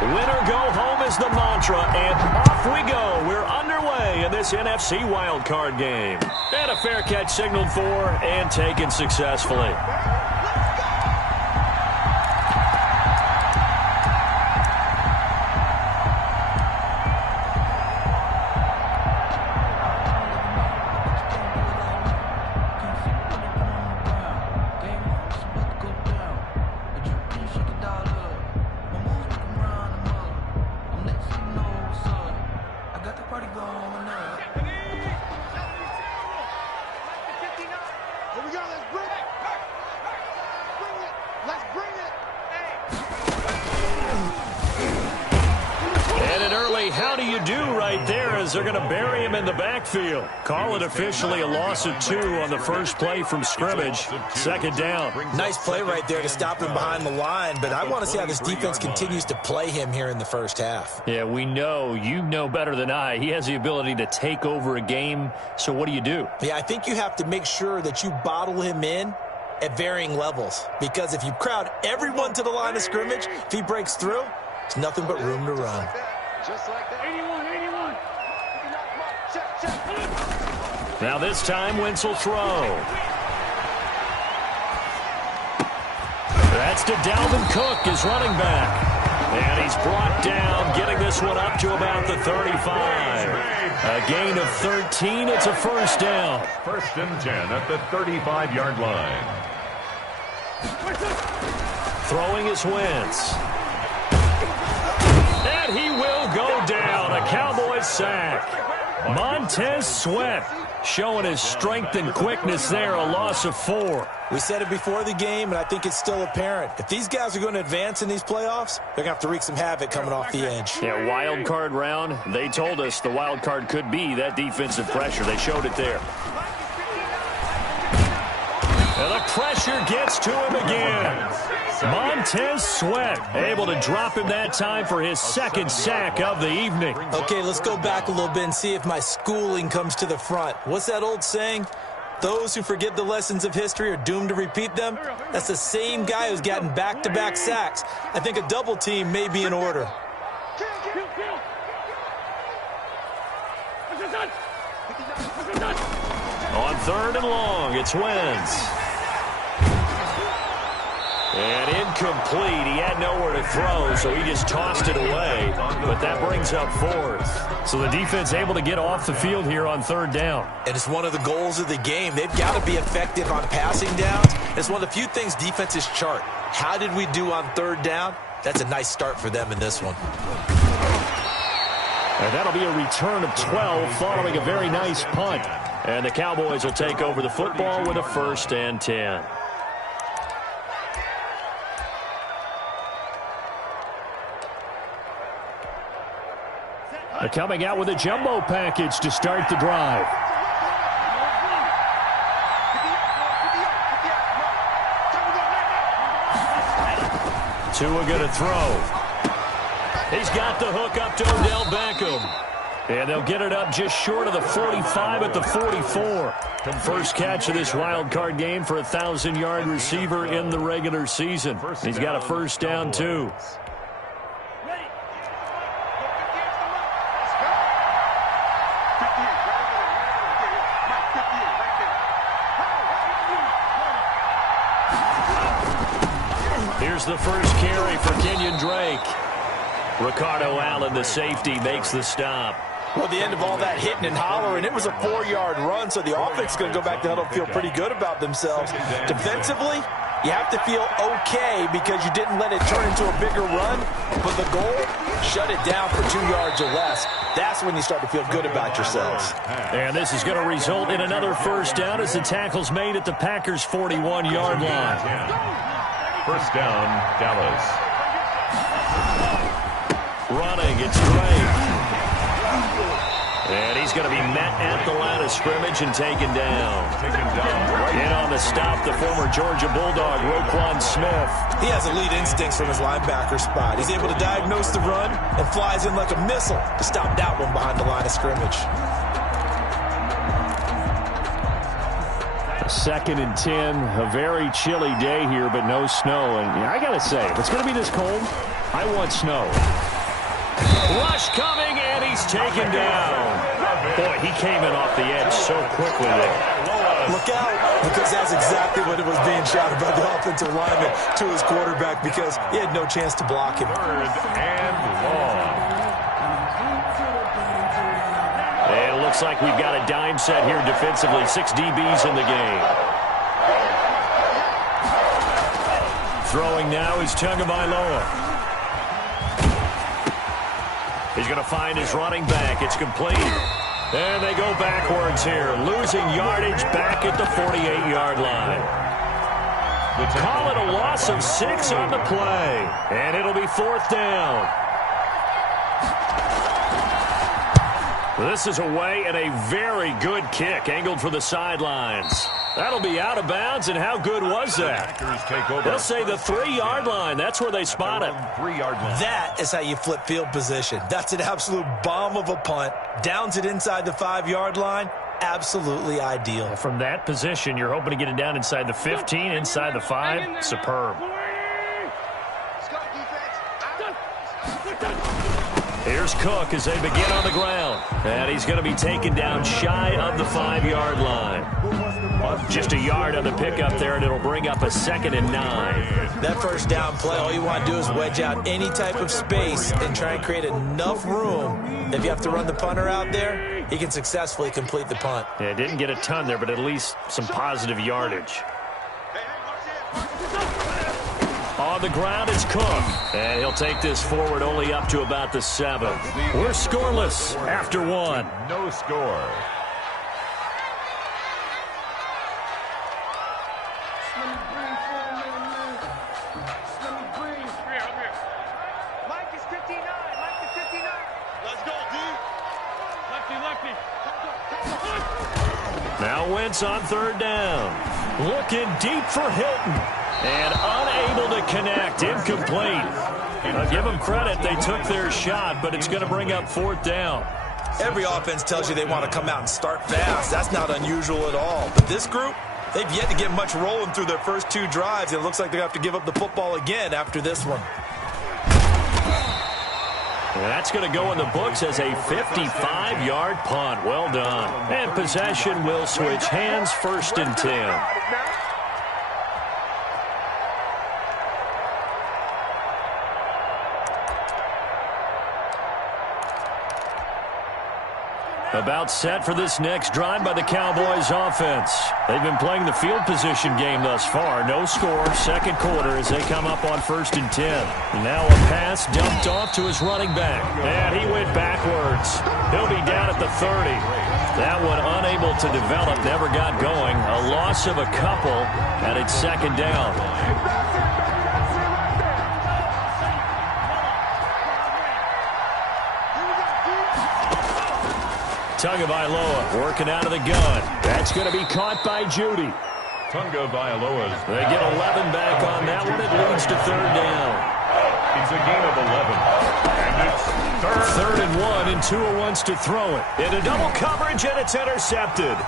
Win or go home is the mantra, and off we go. We're underway in this NFC wildcard game. And a fair catch signaled for and taken successfully. How do you do right there as they're going to bury him in the backfield? Call it officially a loss of 2 on the first play from scrimmage. Second down. Nice play right there to stop him behind the line, but I want to see how this defense continues to play him here in the first half. Yeah, we know. You know better than I. He has the ability to take over a game, so what do you do? Yeah, I think you have to make sure that you bottle him in at varying levels, because if you crowd everyone to the line of scrimmage, if he breaks through, there's nothing but room to run. Just like that. 81. Now this time, Wentz will throw. That's to Dalvin Cook, his running back. And he's brought down, getting this one up to about the 35. A gain of 13. It's a first down. 1st and 10 at the 35-yard line. Throwing is Wentz. And he will go down. A Cowboys sack. Montez Sweat showing his strength and quickness there. A loss of 4. We said it before the game, and I think it's still apparent. If these guys are going to advance in these playoffs, they're going to have to wreak some havoc coming off the edge. Yeah, wild card round. They told us the wild card could be that defensive pressure. They showed it there. And the pressure gets to him again. Montez Sweat able to drop him that time for his 2nd sack of the evening. Okay, let's go back a little bit and see if my schooling comes to the front. What's that old saying? Those who forget the lessons of history are doomed to repeat them. That's the same guy who's gotten back-to-back sacks. I think a double team may be in order. On 3rd and long, it's Wentz. And incomplete. He had nowhere to throw, so he just tossed it away. But that brings up 4th. So the defense able to get off the field here on 3rd down. And it's one of the goals of the game. They've got to be effective on passing downs. It's one of the few things defenses chart. How did we do on 3rd down? That's a nice start for them in this one. And that'll be a return of 12 following a very nice punt. And the Cowboys will take over the football with a 1st and 10. They're coming out with a jumbo package to start the drive. Tua going to throw. He's got the hook up to Odell Beckham. And they'll get it up just short of the 45 at the 44. First catch of this wild card game for a 1,000-yard receiver in the regular season. He's got a 1st down, too. Here's the first carry for Kenyon Drake. Ricardo Allen, the safety, makes the stop. Well, at the end of all that hitting and hollering, it was a 4-yard run, so the offense is going to go back to huddle and feel pretty good about themselves. Defensively, you have to feel okay because you didn't let it turn into a bigger run, but the goal, shut it down for 2 yards or less. That's when you start to feel good about yourselves. And this is going to result in another 1st down as the tackle's made at the Packers' 41-yard line. 1st down, Dallas. Running, it's Drake. And he's going to be met at the line of scrimmage and taken down. In on the stop, the former Georgia Bulldog, Roquan Smith. He has elite instincts from his linebacker spot. He's able to diagnose the run and flies in like a missile to stop that one behind the line of scrimmage. 2nd and 10, a very chilly day here, but no snow. And I got to say, if it's going to be this cold, I want snow. Rush coming, and he's taken down. Boy, he came in off the edge so quickly there. Look out, because that's exactly what it was being shouted by the offensive lineman to his quarterback, because he had no chance to block him. 3rd and long. And it looks like we've got a dime set here defensively. 6 DBs in the game. Throwing now is Tagovailoa. He's going to find his running back. It's complete. And they go backwards here, losing yardage back at the 48-yard line. Call it a loss of 6 on the play. And it'll be 4th down. This is away and a very good kick, angled for the sidelines. That'll be out of bounds, and how good was that? They'll say the 3-yard line. That's where they spot it. 3-yard line. That is how you flip field position. That's an absolute bomb of a punt. Downs it inside the 5-yard line. Absolutely ideal. From that position, you're hoping to get it down inside the 15, inside the 5. Superb. Here's Cook as they begin on the ground. And he's going to be taken down shy of the 5-yard line. Just a yard on the pickup there, and it'll bring up a 2nd and 9. That first down play, all you want to do is wedge out any type of space and try and create enough room. If you have to run the punter out there, he can successfully complete the punt. Yeah, didn't get a ton there, but at least some positive yardage. On the ground is Cook, and he'll take this forward only up to about the 7. We're scoreless after 1. No score. Mike is 59. Mike is 59. Let's go, D. Lefty. Now Wentz on 3rd down. Looking deep for Hilton. And unable to connect. Incomplete. I'll give them credit. They took their shot, but it's going to bring up 4th down. Every offense tells you they want to come out and start fast. That's not unusual at all. But this group, they've yet to get much rolling through their first 2 drives. It looks like they have to give up the football again after this one. And that's going to go in the books as a 55-yard punt. Well done. And possession will switch hands, 1st and 10. About set for this next drive by the Cowboys offense. They've been playing the field position game thus far. No score, 2nd quarter as they come up on 1st and 10. Now a pass dumped off to his running back. And he went backwards. He'll be down at the 30. That one unable to develop, never got going. A loss of a couple, and it's 2nd down. Tagovailoa working out of the gun. That's going to be caught by Judy. Tagovailoa's. They get 11 back on that one. It leads to 3rd down. It's a gain of 11. And it's 3rd and 1, and Tua wants to throw it. Into double coverage, and it's intercepted.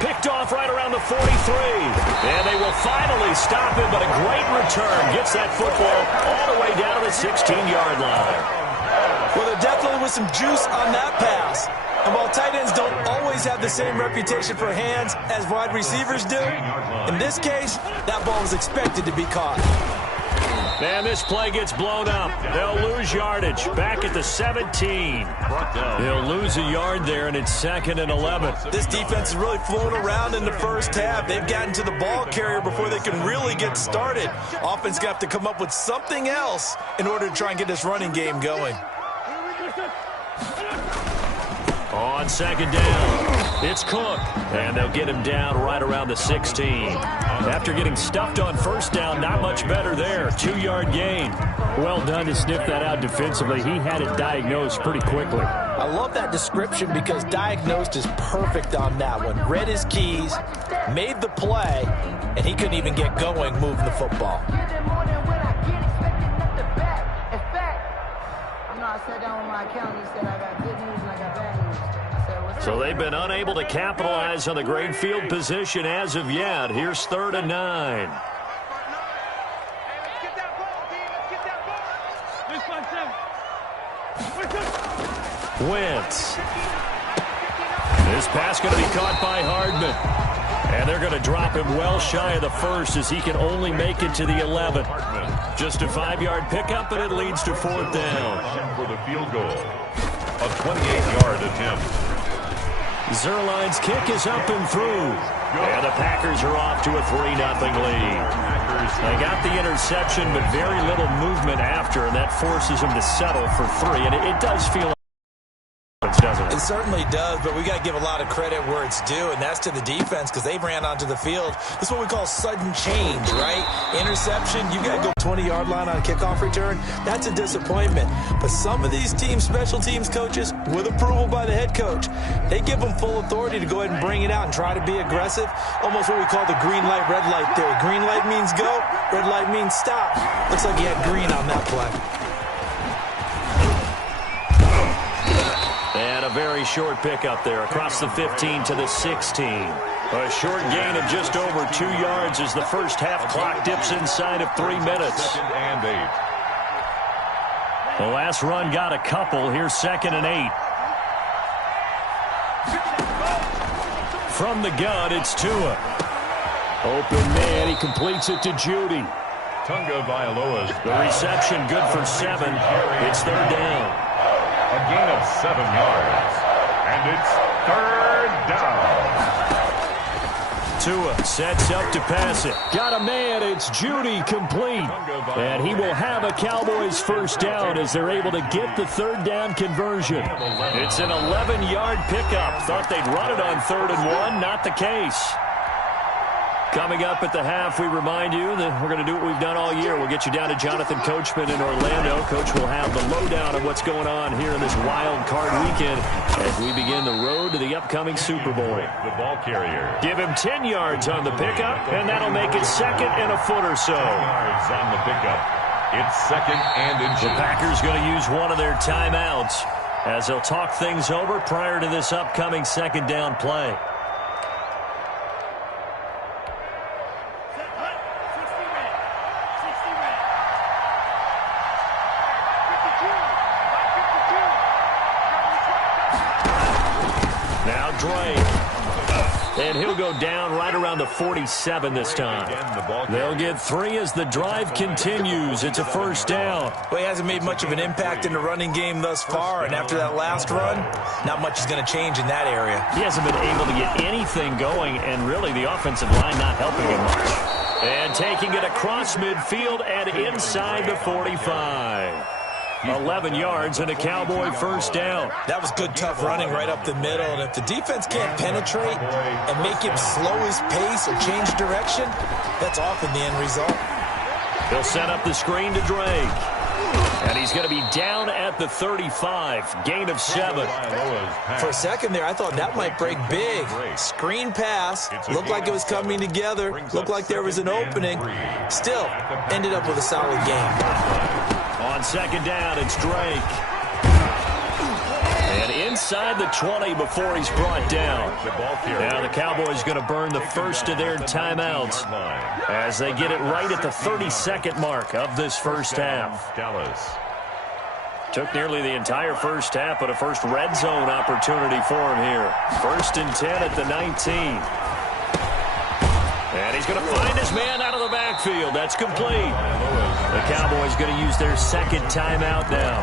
Picked off right around the 43. And they will finally stop him, but a great return. Gets that football all the way down to the 16-yard line. Well, there definitely was some juice on that pass. And while tight ends don't always have the same reputation for hands as wide receivers do, in this case, that ball was expected to be caught. And this play gets blown up. They'll lose yardage. Back at the 17. They'll lose a yard there, and it's 2nd and 11. This defense is really flown around in the first half. They've gotten to the ball carrier before they can really get started. Offense got to come up with something else in order to try and get this running game going. On 2nd down, it's Cook. And they'll get him down right around the 16. After getting stuffed on 1st down, not much better there. 2-yard gain. Well done to sniff that out defensively. He had it diagnosed pretty quickly. I love that description because diagnosed is perfect on that one. Read his keys, made the play, and he couldn't even get going moving the football. I sat down with my accountant and said I got good news and I got bad news. I said, what's So they've been unable to capitalize on the great field position as of yet. Here's 3rd and 9. Hey, let's get that ball, D. Let's get that ball. Wentz. This pass going to be caught by Hardman. And they're going to drop him well shy of the first as he can only make it to the 11. Just a 5-yard pickup, and it leads to 4th down. For the field goal. A 28-yard attempt. Zerline's kick is up and through. And the Packers are off to a 3-0 lead. They got the interception, but very little movement after, and that forces them to settle for 3. And it does feel like doesn't it? It certainly does, but we got to give a lot of credit where it's due, and that's to the defense because they ran onto the field. This is what we call sudden change, right? Interception, you got to go 20-yard line on a kickoff return. That's a disappointment. But some of these teams, special teams coaches, with approval by the head coach, they give them full authority to go ahead and bring it out and try to be aggressive. Almost what we call the green light, red light theory. Green light means go, red light means stop. Looks like he had green on that play. And a very short pickup there across the 15 to the 16. A short gain of just over 2 yards as the first half clock dips inside of 3 minutes. 2nd and 8. The last run got a couple. Here's 2nd and 8. From the gun, it's Tua. Open man, he completes it to Judy. Tunga Vailoa's The reception good for 7. It's 3rd down. a gain of 7 yards. And it's 3rd down. Tua sets up to pass it. Got a man. It's Judy complete. And he will have a Cowboys first down as they're able to get the 3rd down conversion. It's an 11-yard pickup. Thought they'd run it on 3rd and 1. Not the case. Coming up at the half, we remind you that we're going to do what we've done all year. We'll get you down to Jonathan Coachman in Orlando. Coach will have the lowdown of what's going on here in this wild card weekend as we begin the road to the upcoming Super Bowl. The ball carrier. Give him 10 yards on the pickup, and that'll make it 2nd and a foot or so. 10 yards on the pickup. It's 2nd and The inches. Packers going to use one of their timeouts as they'll talk things over prior to this upcoming 2nd down play. And he'll go down right around the 47 this time. They'll get 3 as the drive continues. It's a first down. Well, he hasn't made much of an impact in the running game thus far, and after that last run, not much is going to change in that area. He hasn't been able to get anything going, and really the offensive line not helping him much. And taking it across midfield and inside the 45. 11 yards and a Cowboy first down. That was good, tough running right up the middle. And if the defense can't penetrate and make him slow his pace or change direction, that's often the end result. He'll set up the screen to Drake. And he's going to be down at the 35. Gain of 7. For a second there, I thought that might break big. Screen pass. Looked like it was coming together. Looked like there was an opening. Still, ended up with a solid game. On 2nd down, it's Drake. And inside the 20 before he's brought down. Now the Cowboys going to burn the first of their timeouts as they get it right at the 32nd mark of this first half. Took nearly the entire first half, but a first red zone opportunity for him here. 1st and 10 at the 19. And he's going to find his man out of the backfield. That's complete. The Cowboys going to use their 2nd timeout now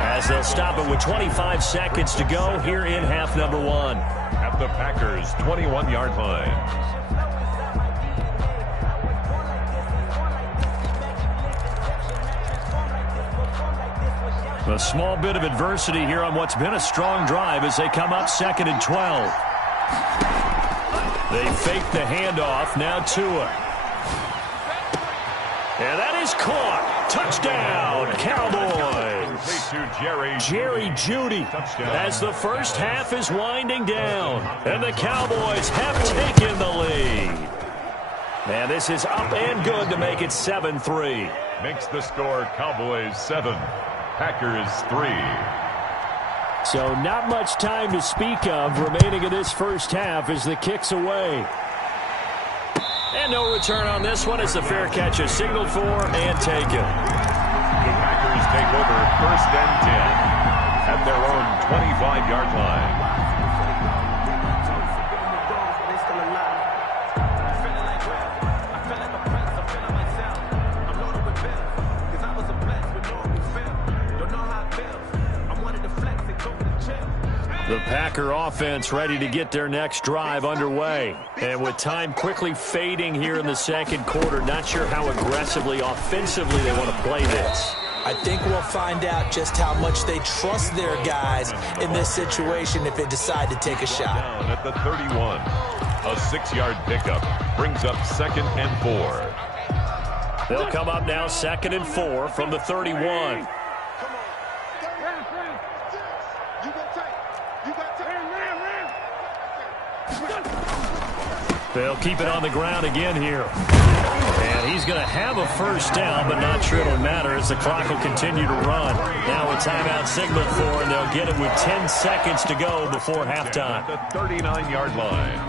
as they'll stop it with 25 seconds to go here in half number 1. At the Packers' 21-yard line. A small bit of adversity here on what's been a strong drive as they come up 2nd and 12. They fake the handoff. Now Tua. And that is caught. Touchdown, Cowboys. Jerry Jeudy as the first half is winding down. And the Cowboys have taken the lead. And this is up and good to make it 7-3. Makes the score Cowboys 7, Packers 3. So not much time to speak of remaining in this first half as the kick's away. And no return on this one as the fair catch is signaled for and taken. The Packers take over 1st and 10. 25-yard line. The Packer offense ready to get their next drive underway. And with time quickly fading here in the second quarter, not sure how aggressively, offensively they want to play this. I think we'll find out just how much they trust their guys in this situation if they decide to take a shot. Down at the 31. A 6-yard pickup brings up 2nd and 4. They'll come up now 2nd and 4 from the 31. They'll keep it on the ground again here. And he's going to have a first down, but not sure it'll matter as the clock will continue to run. Now a timeout signal for, and they'll get it with 10 seconds to go before halftime. At the 39-yard line.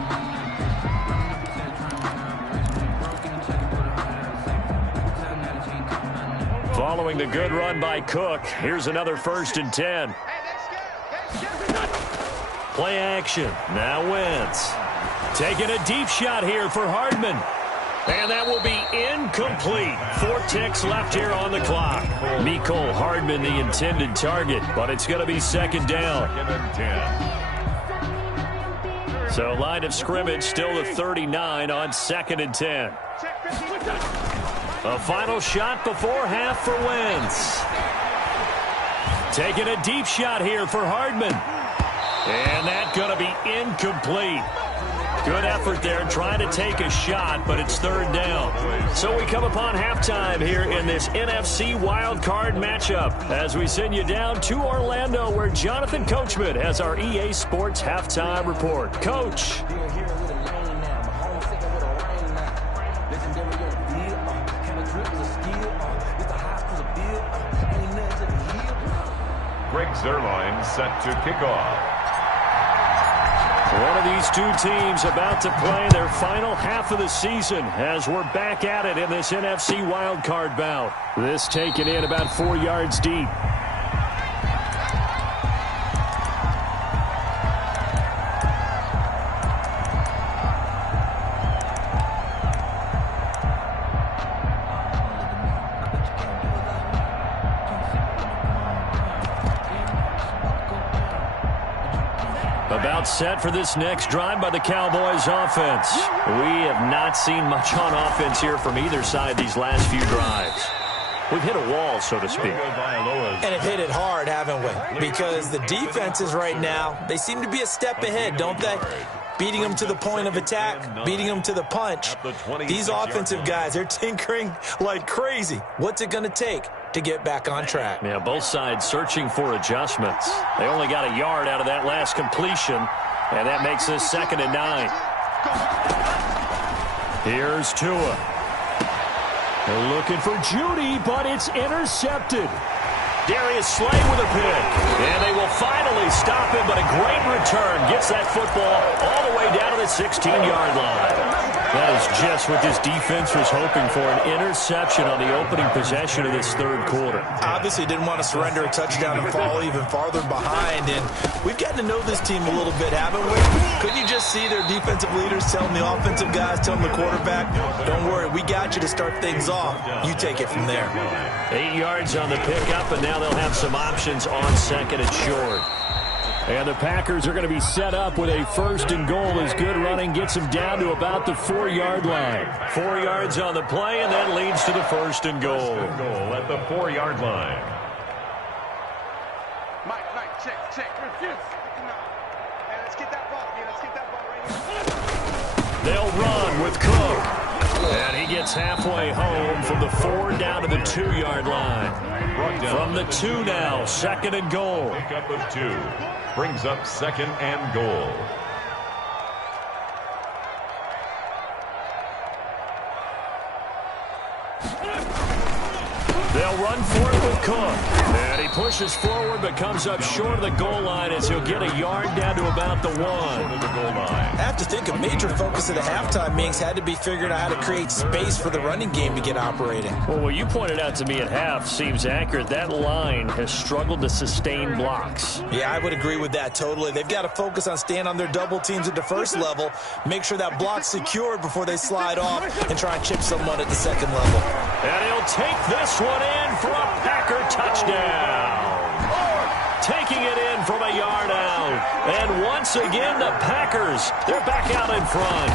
Following the good run by Cook, here's another 1st and 10. Play action. Now Wentz. Taking a deep shot here for Hardman. And that will be incomplete. 4 ticks left here on the clock. Mecole Hardman the intended target, but it's going to be 2nd down. 2nd and 10. So line of scrimmage still the 39 on 2nd and 10. A final shot before half for Wentz. Taking a deep shot here for Hardman. And that's going to be incomplete. Good effort there trying to take a shot, but it's 3rd down. So we come upon halftime here in this NFC wildcard matchup as we send you down to Orlando where Jonathan Coachman has our EA Sports halftime report. Coach. Greg Zuerlein set to kick off. One of these two teams about to play their final half of the season as we're back at it in this NFC wildcard bout. This taken in about 4 yards deep. About set for this next drive by the Cowboys offense. We have not seen much on offense here from either side these last few drives. We've hit a wall, so to speak. And have hit it hard, haven't we? Because the defenses right now, they seem to be a step ahead, don't they? Beating them to the point of attack, beating them to the punch. These offensive guys, they're tinkering like crazy. What's it going to take to get back on track? Yeah, both sides searching for adjustments. They only got a yard out of that last completion, and that makes this 2nd and 9. Here's Tua. They're looking for Judy, but it's intercepted. Darius Slay with a pick. And they will finally stop him, but a great return gets that football all the way down to the 16-yard line. That is just what this defense was hoping for, an interception on the opening possession of this 3rd quarter. Obviously didn't want to surrender a touchdown and fall even farther behind, and we've gotten to know this team a little bit, haven't we? Couldn't you just see their defensive leaders telling the offensive guys, telling the quarterback, don't worry, we got you to start things off. You take it from there. 8 yards on the pickup, and now they'll have some options on 2nd and short. And the Packers are going to be set up with a 1st and goal as good running gets them down to about the 4-yard line. 4 yards on the play, and that leads to the 1st and goal. 1st and goal at the 4-yard line. Mike, check. Hey, let's get that ball. Yeah, let's get that ball right here. They'll run with Cook. And he gets halfway home from the 4 down to the 2-yard line. From the 2 now, 2nd and goal. Pickup of 2 brings up 2nd and goal. They'll run for it with Cook. And he pushes forward but comes up short of the goal line as he'll get a yard down to about the 1. I have to think a major focus of the halftime meetings had to be figuring out how to create space for the running game to get operating. Well, what you pointed out to me at half seems accurate. That line has struggled to sustain blocks. Yeah, I would agree with that totally. They've got to focus on staying on their double teams at the first level, make sure that block's secured before they slide off and try and chip someone at the second level. And he'll take this one in for a Packer touchdown. Taking it in from a yard out. And once again, the Packers, they're back out in front.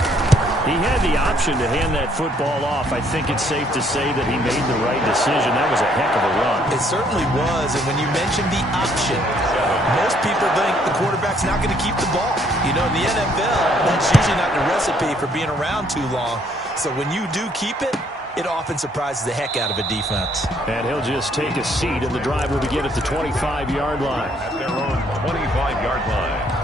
He had the option to hand that football off. I think it's safe to say that he made the right decision. That was a heck of a run. It certainly was. And when you mentioned the option, most people think the quarterback's not going to keep the ball. You know, in the NFL, that's usually not the recipe for being around too long. So when you do keep it, it often surprises the heck out of a defense. And he'll just take a seat, and the drive will begin at the 25-yard line. At their own 25-yard line.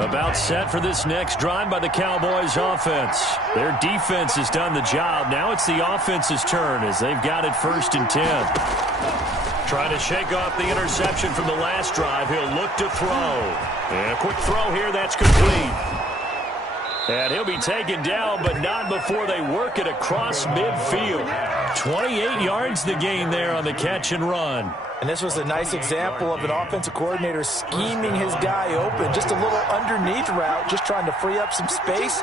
About set for this next drive by the Cowboys offense. Their defense has done the job. Now it's the offense's turn as they've got it 1st and 10. Trying to shake off the interception from the last drive. He'll look to throw. And a quick throw here. That's complete. And he'll be taken down, but not before they work it across midfield. 28 yards the gain there on the catch and run. And this was a nice example of an offensive coordinator scheming his guy open. Just a little underneath route, just trying to free up some space,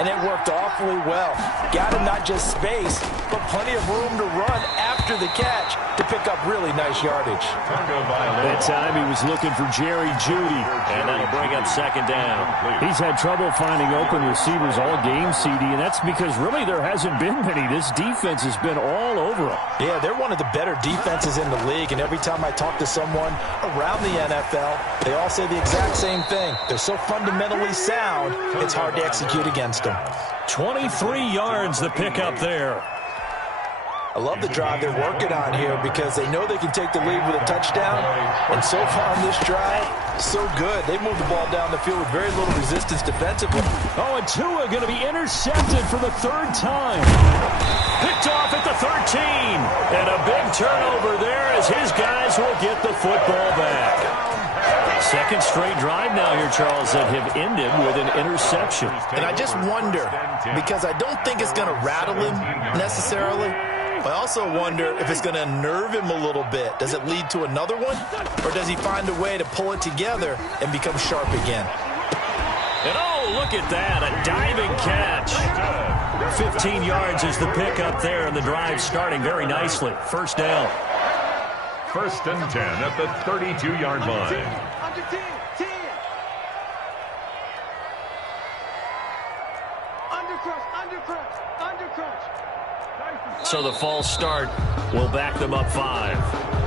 and it worked awfully well. Got him not just space, but plenty of room to run after the catch to pick up really nice yardage. That time he was looking for Jerry Jeudy, and that'll bring up 2nd down. He's had trouble finding open receivers all game, CD, and that's because really there hasn't been many. This defense has been all over him. Yeah, they're one of the better defenses in the league, and every time I talk to someone around the NFL, they all say the exact same thing. They're so fundamentally sound, it's hard to execute against them. 23 yards the pickup there. I love the drive they're working on here because they know they can take the lead with a touchdown. And so far on this drive, so good. They moved the ball down the field with very little resistance defensively. Oh, and Tua going to be intercepted for the 3rd time. Picked off at the 13. And a big turnover there as his guys will get the football back. 2nd straight drive now here, Charles, that have ended with an interception. And I just wonder, because I don't think it's going to rattle him necessarily, I also wonder if it's going to unnerve him a little bit. Does it lead to another one? Or does he find a way to pull it together and become sharp again? And oh, look at that, a diving catch. 15 yards is the pickup there, and the drive starting very nicely. 1st down. 1st and 10 at the 32-yard line. Under 10, 10. Under crunch, under crunch. So the false start will back them up 5.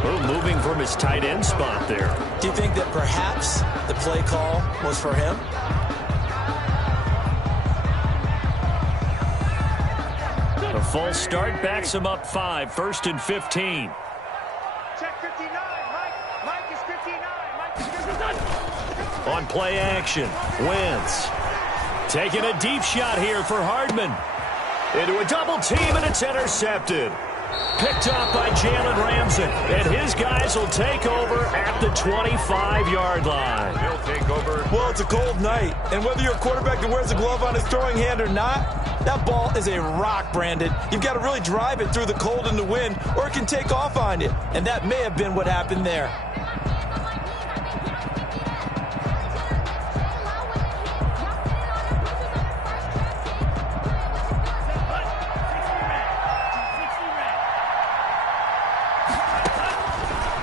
Oh, moving from his tight end spot there. Do you think that perhaps the play call was for him? The false start backs him up 5. 1st and 15. Check 59, Mike is 59, Mike is 59. On play action, Wentz taking a deep shot here for Hardman. Into a double team, and it's intercepted. Picked up by Jalen Ramsey, and his guys will take over at the 25-yard line. He'll take over. Well, it's a cold night, and whether you're a quarterback that wears a glove on his throwing hand or not, that ball is a rock, Brandon. You've got to really drive it through the cold and the wind, or it can take off on you, and that may have been what happened there.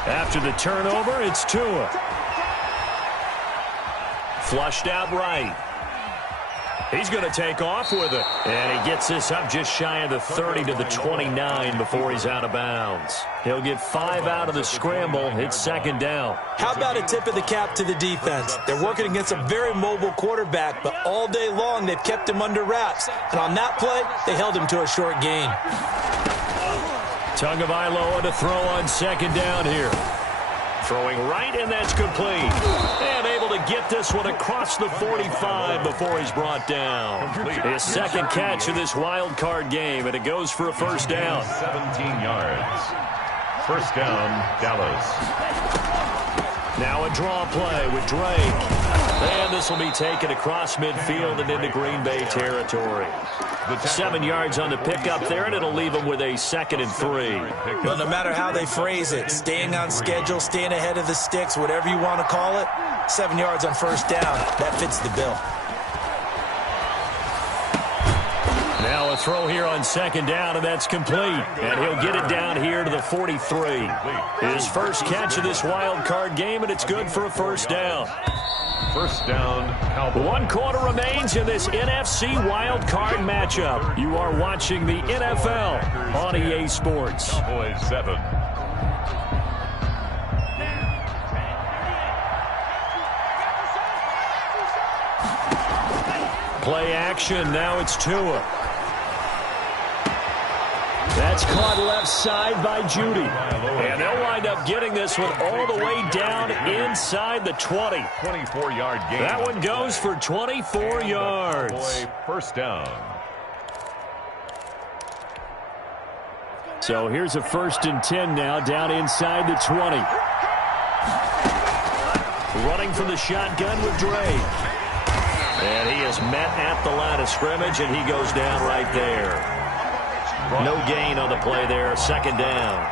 After the turnover, it's Tua. Flushed out right. He's going to take off with it. And he gets this up just shy of the 30 to the 29 before he's out of bounds. He'll get 5 out of the scramble. It's 2nd down. How about a tip of the cap to the defense? They're working against a very mobile quarterback, but all day long they've kept him under wraps. And on that play, they held him to a short gain. Tagovailoa to throw on 2nd down here. Throwing right, and that's complete. And able to get this one across the 45 before he's brought down. His second catch of this wild card game, and it goes for a first down. 17 yards. First down, Dallas. Now a draw play with Drake. And this will be taken across midfield and into Green Bay territory. 7 yards on the pickup there, and it'll leave them with a 2nd and 3. Well, no matter how they phrase it, staying on schedule, staying ahead of the sticks, whatever you want to call it, 7 yards on first down, that fits the bill. Now a throw here on 2nd down, and that's complete. And he'll get it down here to the 43. His first catch of this wild card game, and it's good for a first down. First down, Cowboys. 1 quarter remains in this NFC wild card matchup. You are watching the NFL on EA Sports. Cowboys 7. Play action. Now it's Tua. That's caught left side by Judy. And they'll wind up getting this one all the way down inside the 20. 24-yard gain. That one goes for 24 yards. First down. So here's a 1st and 10 now down inside the 20. Running from the shotgun with Drake. And he is met at the line of scrimmage, and he goes down right there. No gain on the play there, 2nd down.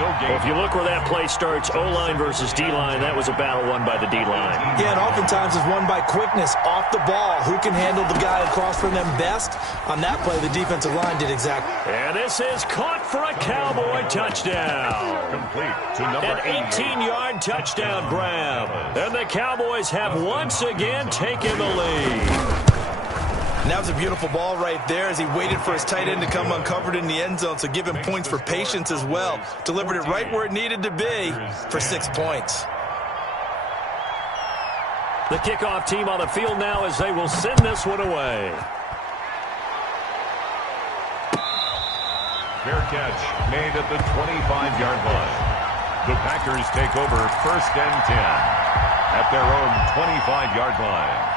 No gain. Well, if you look where that play starts, O-line versus D-line, that was a battle won by the D-line. Yeah, and oftentimes it's won by quickness, off the ball. Who can handle the guy across from them best? On that play, the defensive line did exactly. And this is caught for a Cowboy touchdown. Complete to number An 18-yard touchdown grab. And the Cowboys have once again taken the lead. And that was a beautiful ball right there as he waited for his tight end to come uncovered in the end zone, so give him points for patience as well. Delivered it right where it needed to be for 6 points. The kickoff team on the field now as they will send this one away. fair catch made at the 25-yard line. The Packers take over 1st and 10 at their own 25-yard line.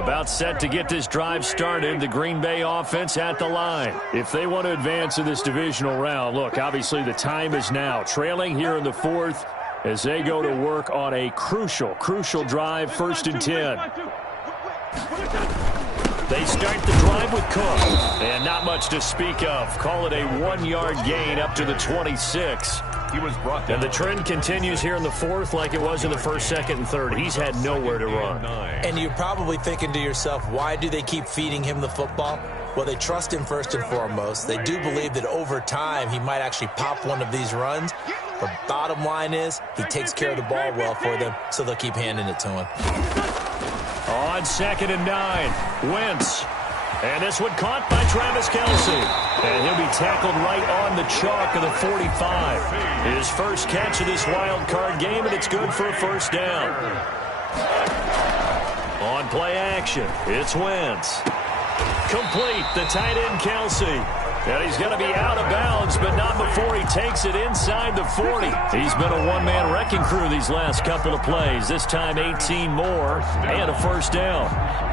About set to get this drive started, the Green Bay offense at the line. If they want to advance in this divisional round, look, obviously the time is now. Trailing here in the 4th as they go to work on a crucial drive, 1st and 10. They start the drive with Cook, and not much to speak of. Call it a 1-yard gain up to the 26. He was brought down. And the trend continues here in the 4th like it was in the 1st, 2nd, and 3rd. He's had nowhere to run. And you're probably thinking to yourself, why do they keep feeding him the football? Well, they trust him first and foremost. They do believe that over time he might actually pop one of these runs. But bottom line is he takes care of the ball well for them, so they'll keep handing it to him. On 2nd and 9, Wentz. And this one caught by Travis Kelce. And he'll be tackled right on the chalk of the 45. His first catch of this wild card game, and it's good for a 1st down. On play action, it's Wentz. Complete, the tight end Kelce. And he's going to be out of bounds, but not before he takes it inside the 40. He's been a one-man wrecking crew these last couple of plays. This time 18 more and a 1st down.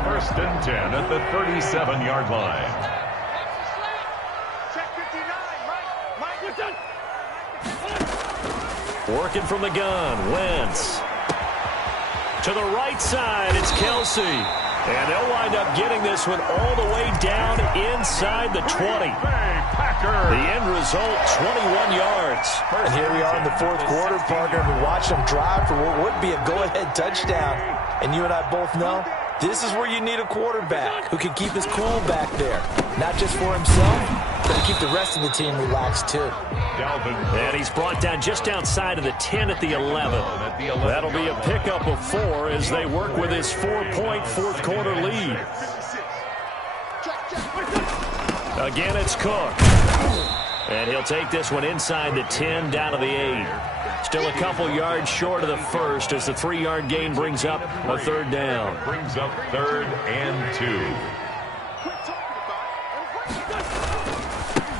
1st and 10 at the 37-yard line. Check 59. Mike, Working from the gun, Wentz. To the right side, it's Kelce. And they'll wind up getting this one all the way down inside the 20. The end result, 21 yards. And here we are in the 4th quarter, partner. We watch them drive for what would be a go-ahead touchdown. And you and I both know this is where you need a quarterback who can keep his cool back there. Not just for himself, but to keep the rest of the team relaxed too. And he's brought down just outside of the 10 at the 11. That'll be a pickup of 4 as they work with his 4-point 4th quarter lead. Again, it's Cook. And he'll take this one inside the 10 down to the 8. Still a couple yards short of the 1st as the 3-yard gain brings up a 3rd down. Brings up 3rd and 2.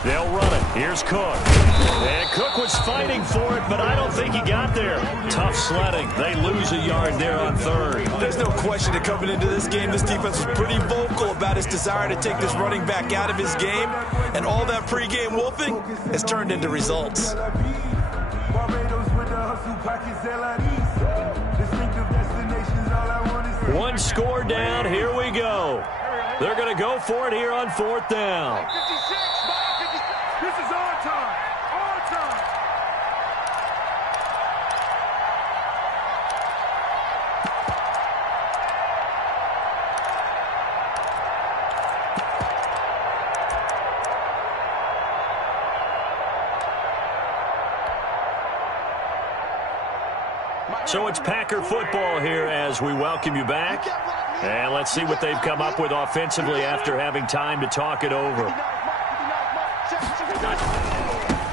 They'll run it. Here's Cook. And Cook was fighting for it, but I don't think he got there. Tough sledding. They lose a yard there on third. There's no question that coming into this game, this defense was pretty vocal about his desire to take this running back out of his game. And all that pregame wolfing has turned into results. One score down. Here we go. They're going to go for it here on fourth down. 56, this is our time. Our time. So it's Packer football here as we welcome you back. And let's see what they've come up with offensively after having time to talk it over.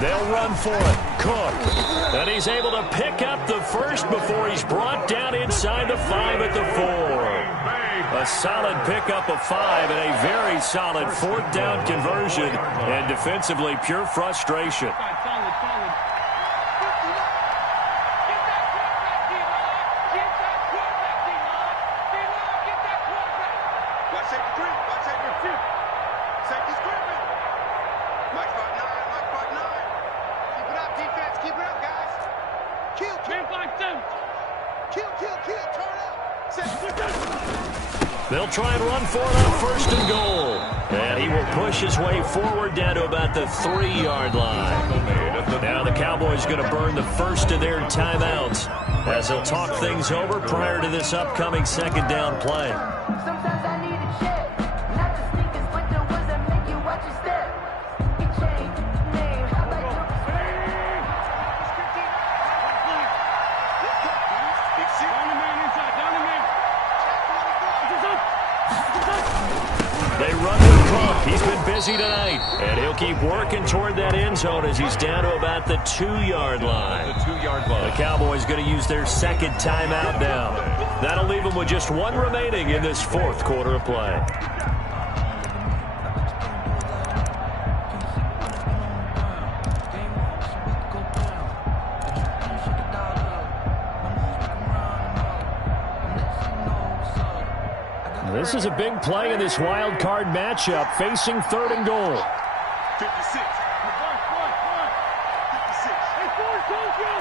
They'll run for it. Cook. And he's able to pick up the first before he's brought down inside the 5 at the 4. A solid pickup of 5 and a very solid fourth down conversion. And defensively, pure frustration. They'll try and run for it on first and goal. And he will push his way forward down to about the 3-yard line. Now the Cowboys going to burn the first of their timeouts as they'll talk things over prior to this upcoming second down play. Sometimes I need a check, not the sneakers, but the ones that make you watch your step. You change name, how about your They run with Cook. He's been busy tonight. And he'll keep working toward that end zone as he's down to about the 2-yard line. The Cowboys going to use their second timeout now. That'll leave them with just one remaining in this fourth quarter of play. This is a big play in this wild card matchup, facing third and goal. 56. 56. Hey, Forrest, don't go.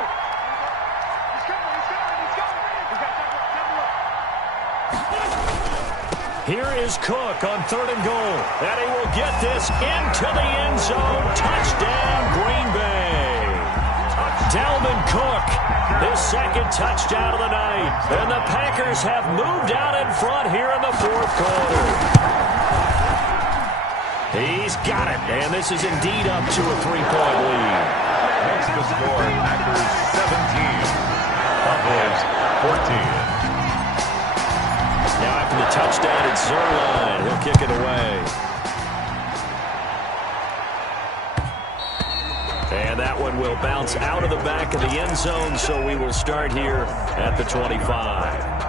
He's coming. Here is Cook on third and goal. And he will get this into the end zone. Touchdown, Green Bay. Dalvin Cook, his second touchdown of the night. And the Packers have moved out in front here in the fourth quarter. He's got it, and this is indeed up to a 3-point lead. Makes the score Packers 17, Cowboys 14. Now after the touchdown, it's Zerline. He'll kick it away. And that one will bounce out of the back of the end zone, so we will start here at the 25.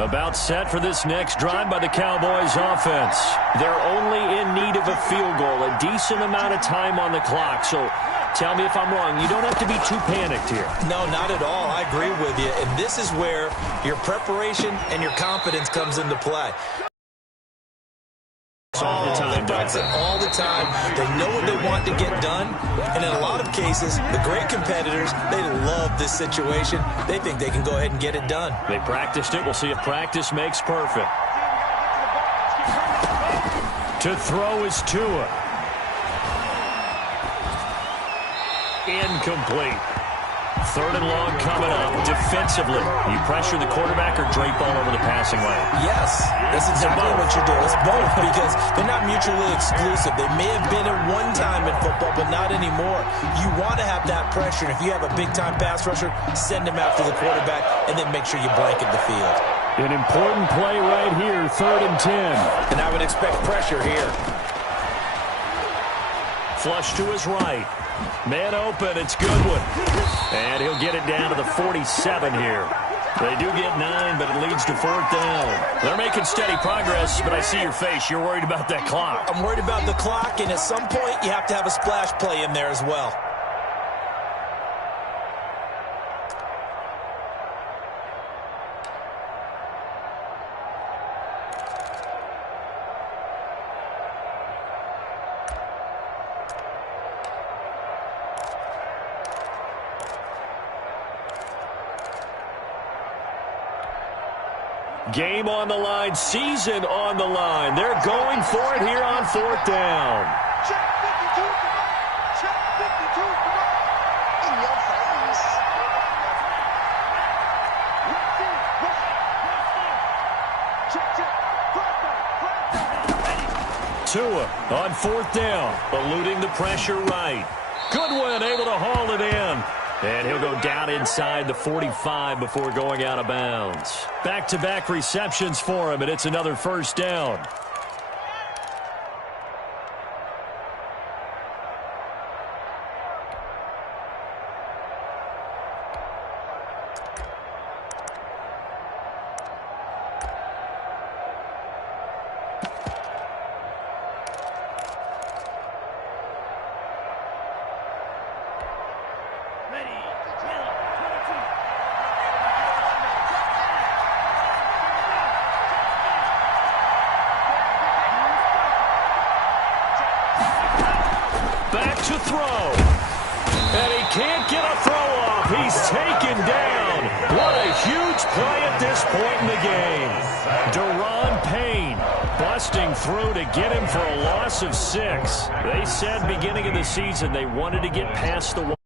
About set for this next drive by the Cowboys offense. They're only in need of a field goal, a decent amount of time on the clock. So tell me if I'm wrong. You don't have to be too panicked here. No, not at all. I agree with you. And this is where your preparation and your confidence comes into play. They practice it all the time. They know what they want to get done. And in a lot of cases, the great competitors, they love this situation. They think they can go ahead and get it done. They practiced it. We'll see if practice makes perfect. To throw is Tua. Incomplete. Third and long coming up. Defensively, you pressure the quarterback or drape all over the passing lane? Yes, that's exactly what you're doing. It's both because they're not mutually exclusive. They may have been at one time in football, but not anymore. You want to have that pressure. And if you have a big-time pass rusher, send him after the quarterback, and then make sure you blanket the field. An important play right here, 3rd and 10. And I would expect pressure here. Flush to his right. Man open, it's Goodwin. And he'll get it down to the 47 here. They do get 9, but it leads to 4th down. They're making steady progress, but I see your face. You're worried about that clock. I'm worried about the clock, and at some point, you have to have a splash play in there as well. Game on the line, season on the line. They're going for it here on 4th down. Check 52, come on. Check 52, come on. In your face. Let's see. Check. Tua on 4th down, eluding the pressure right. Goodwin able to haul it in. And he'll go down inside the 45 before going out of bounds. Back-to-back receptions for him, and it's another 1st down. Back to throw. And he can't get a throw off. He's taken down. What a huge play at this point in the game. Deron Payne busting through to get him for a loss of 6. They said beginning of the season they wanted to get past the